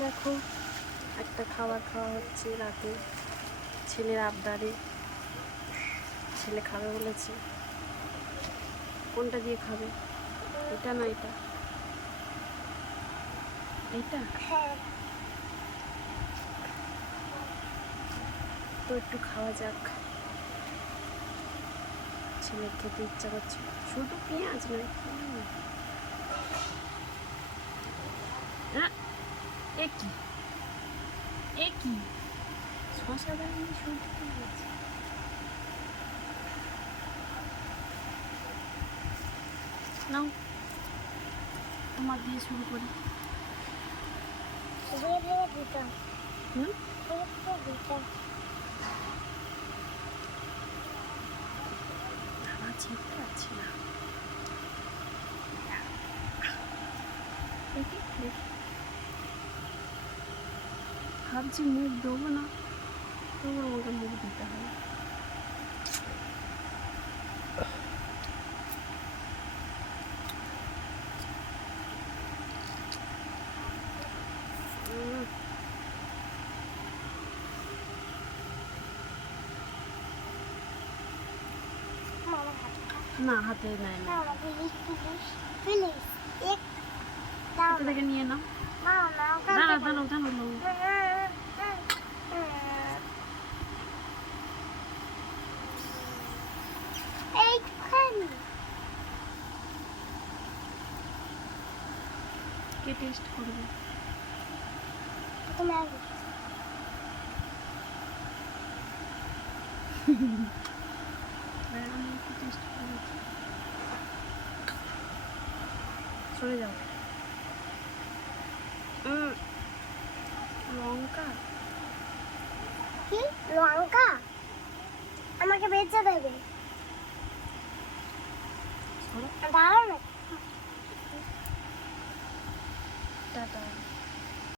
দেখো একটা খাবার খাওয়া হচ্ছে রাতে, ছেলের আবদারে। ছেলে খাবে বলেছে। কোনটা দিয়ে খাবে? এটা না এটা? এইটা তো একটু খাওয়া যাক। ছেলের খেতে ইচ্ছা করছে, শুধু পেঁয়াজ নয়। একই শশা দেয়নি, শুধু পেঁয়াজ। নাও তোমার দিয়ে শুরু করি। আমার ছিটতে পারছি না। দেখি দেখি, ভাবছি মুখ দেবো না, তবু আমাকে মুখ দিতে হবে। না হাতে নেয় না, হাতে থেকে নিয়ে নাও। দাঁড়াও দাঁড়াও দাঁড়াও, কে টেস্ট করবে? সরে যাও। লঙ্কা কি লঙ্কা আমাকে বেঁচে দেবে? দাঁড়াও